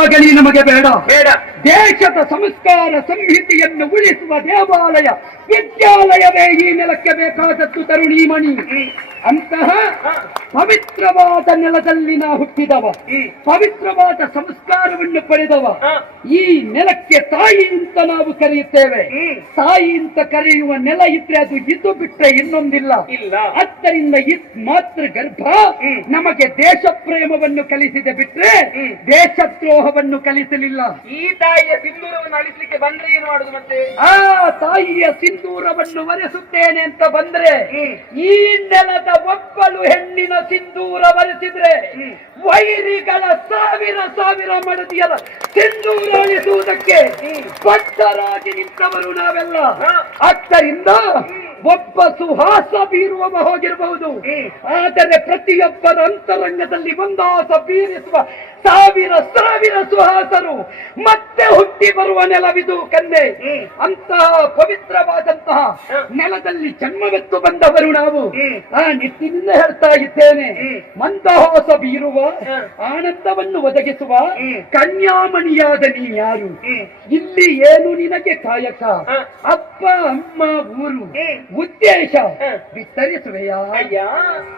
ಆಗಲಿ ನಮಗೆ ಬೇಡ. ಬೇಡ. ದೇಶದ ಸಂಸ್ಕಾರ ಸಂಹಿತೆಯನ್ನು ಉಳಿಸುವ ದೇವಾಲಯ ವಿದ್ಯಾಲಯವೇ ಈ ನೆಲಕ್ಕೆ ಬೇಕಾದದ್ದು ತರುಣೀಮಣಿ. ಮಣಿ ಅಂತಹ. ಪವಿತ್ರವಾದ ನೆಲದಲ್ಲಿ ನಾ ಹುಟ್ಟಿದವ. ಪವಿತ್ರವಾದ ಸಂಸ್ಕಾರವನ್ನು ಪಡೆದವ. ಈ ನೆಲಕ್ಕೆ ತಾಯಿ ಅಂತ ನಾವು ಕರೆಯುತ್ತೇವೆ. ತಾಯಿ ಅಂತ ಕರೆಯುವ ನೆಲ ಇದ್ರೆ ಅದು ಇದು ಬಿಟ್ರೆ ಇನ್ನೊಂದಿಲ್ಲ. ಇಲ್ಲ. ಆದ್ದರಿಂದ ಇತ್ ಮಾತೃ ಗರ್ಭ ನಮಗೆ ದೇಶ ಪ್ರೇಮವನ್ನು ಕಲಿಸಿದೆ ಬಿಟ್ರೆ. ದೇಶದ್ರೋಹವನ್ನು ಕಲಿಸಲಿಲ್ಲ. ಈ ತಾಯಿಯ ಸಿಂಧೂರವನ್ನು ಅಳಿಸಲಿಕ್ಕೆ ಬಂದ್ರೆ ಏನು ಮಾಡುದು ಮತ್ತೆ? ಆ ತಾಯಿಯ ಸಿಂಧೂರವನ್ನು ಒರೆಸುತ್ತೇನೆ ಅಂತ ಬಂದ್ರೆ ಈ ನೆಲದ ಒಬ್ಬಳು ಹೆಣ್ಣಿನ ಸಿಂಧೂರ ಒರೆಸಿದ್ರೆ ವೈರಿಗಳ ಸಾವಿರ ಸಾವಿರ ಮಡದಿಯರ ಸಿಂಧೂರ ಅಳಿಸುವುದಕ್ಕೆ ಪಟ್ಟರಾಗಿ ಬದ್ಧರಾಗಿ ನಿಂತವರು ನಾವೆಲ್ಲ. ಅಕ್ಕರಿಂದ ಆದ್ದರಿಂದ ಒಬ್ಬ ಸುಹಾಸ ಬೀರುವವ ಹೋಗಿರಬಹುದು. ಆದರೆ ಪ್ರತಿಯೊಬ್ಬರ ಅಂತರಂಗದಲ್ಲಿ ಒಂದಾಸ ಬೀರಿಸುವ ಸಾವಿರ ಸಾವಿರ ಸುಹಾಸರು ಮತ್ತೆ ಹುಟ್ಟಿ ಬರುವ ನೆಲವಿದು ಕನ್ನೆ. ಅಂತಹ ಪವಿತ್ರವಾದಂತಹ ನೆಲದಲ್ಲಿ ಜನ್ಮವೆತ್ತು ಬಂದವರು ನಾವು. ಆ ನಿಟ್ಟಿನಿಂದ ಹೇಳ್ತಾ ಇದ್ದೇನೆ. ಮಂದಹಾಸ ಬೀರುವ. ಆನಂದವನ್ನು ಒದಗಿಸುವ. ಕನ್ಯಾಮಣಿಯಾದ ನೀ ಯಾರು? ಇಲ್ಲಿ ಏನು ನಿನಗೆ ಕಾಯಕ? ಅಪ್ಪ ಅಮ್ಮ ಊರು. ಉದ್ದೇಶ. ವಿಸ್ತರಿಸುವೆಯಾ?